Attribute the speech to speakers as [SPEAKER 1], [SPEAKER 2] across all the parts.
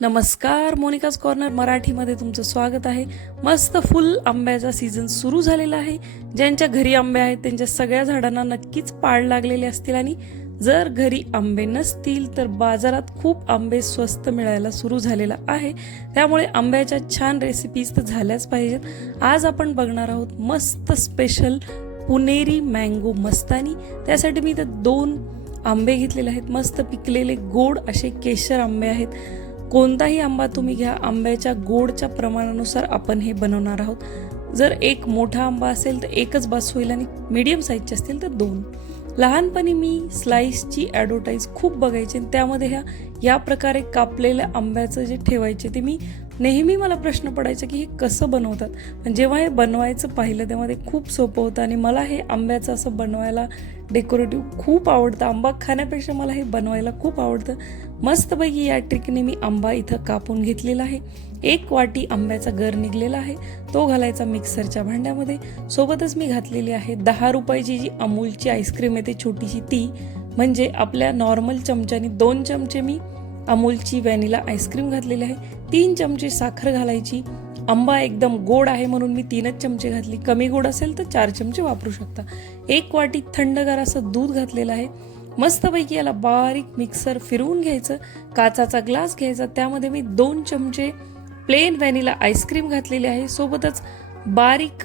[SPEAKER 1] नमस्कार Monika's corner मराठीमध्ये तुमचं स्वागत आहे. मस्त फुल आंब्याचा सीझन सुरू झालेला आहे. ज्यांच्या घरी आंबे आहेत त्यांच्या सगळ्या झाडांना नक्कीच पाड लागलेले असतील आणि जर घरी आंबे नसतील तर बाजारात खूप आंबे स्वस्त मिळायला सुरू झालेला आहे. त्यामुळे आंब्याच्या छान रेसिपीज तर झाल्याच पाहिजेत. आज आपण बघणार आहोत मस्त स्पेशल पुणेरी मँगो मस्तानी. त्यासाठी मी तर दोन आंबे घेतलेले आहेत. मस्त पिकलेले गोड असे केशर आंबे आहेत. कोणताही आंबा तुम्ही घ्या आंब्याच्या गोडच्या प्रमाणानुसार आपण हे बनवणार आहोत. जर एक मोठा आंबा असेल तर एकच बस होईल आणि मीडियम साईजचे असतील तर दोन. लहानपणी मी स्लाईसची ॲडव्हर्टाईज खूप बघायची आणि त्यामध्ये ह्या या प्रकारे कापलेल्या आंब्याचं जे ठेवायचे ते मी नेहमी मला प्रश्न पडायचा की हे कसं बनवतात? पण जेव्हा हे बनवायचं पाहिलं तेव्हा ते खूप सोपं होतं आणि मला हे आंब्याचं असं बनवायला डेकोरेटिव्ह खूप आवडतं. आंबा खाण्यापेक्षा मला हे बनवायला खूप आवडतं. मस्तपैकी या ट्रिकने मी आंबा इथं कापून घेतलेला आहे. एक वाटी आंब्याचा गर निघलेला आहे. तो घालायचा मिक्सरच्या भांड्यामध्ये. सोबतच मी घातलेली आहे दहा रुपयाची जी अमूलची आईस्क्रीम येते छोटीशी ती. म्हणजे आपल्या नॉर्मल चमच्यानी दोन चमचे मी अमूलची व्हॅनिला आईस्क्रीम घातलेली आहे. तीन चमचे साखर घालायची. आंबा एकदम गोड आहे म्हणून मी तीनच चमचे घातली. कमी गोड असेल तर चार चमचे वापरू शकता. एक वाटी थंडगार असं दूध घातलेलं आहे. मस्तपैकी याला बारीक मिक्सर फिरवून घ्यायचं. काचाचा ग्लास घ्यायचा. त्यामध्ये मी दोन चमचे प्लेन व्हॅनिला आईस्क्रीम घातलेली आहे. सोबतच बारीक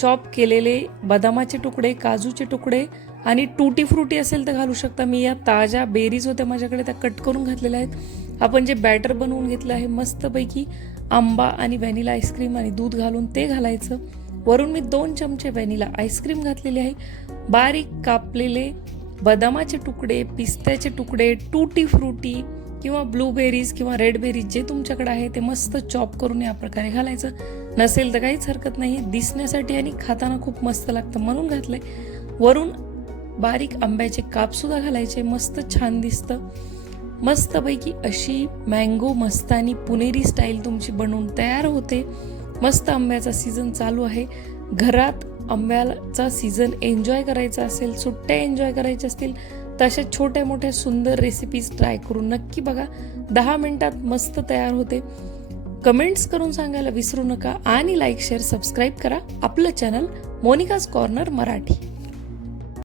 [SPEAKER 1] चॉप केलेले बदामाचे तुकडे काजूचे तुकडे आणि टूटी फ्रुटी असेल तर घालू शकता. मी या ताज्या बेरीज होत्या माझ्याकडे त्या कट करून घातलेल्या आहेत. आपण जे बॅटर बनवून घेतलं आहे मस्तपैकी आंबा आणि व्हॅनिला आईस्क्रीम आणि दूध घालून ते घालायचं. वरून मी दोन चमचे व्हॅनिला आईस्क्रीम घातलेले आहे. बारीक कापलेले बदामाचे तुकडे पिस्त्याचे तुकडे टूटी फ्रुटी किंवा ब्लूबेरीज किंवा रेडबेरीज जे तुमच्याकडे आहे ते मस्त चॉप करून या प्रकारे घालायचं. नसेल तर काहीच हरकत नाही. दिसण्यासाठी आणि खाताना खूप मस्त लागतं म्हणून घातलंय. वरून बारीक आंब्याचे कापसुद्धा घालायचे. मस्त छान दिसतं. मस्तपैकी अशी मँगो मस्तानी पुणेरी स्टाईल तुमची बनवून तयार होते. मस्त आंब्याचा सीझन चालू आहे. घरात आंब्याचा सीझन एन्जॉय करायचा असेल सुट्ट्या एन्जॉय करायच्या असतील तशा छोट्या मोठ्या सुंदर रेसिपीज ट्राय करून नक्की बघा. दहा मिनटात मस्त तयार होते. कमेंट्स करून सांगायला विसरू नका आणि लाईक शेअर सबस्क्राईब करा. आपलं चॅनल मोनिकाज कॉर्नर मराठी.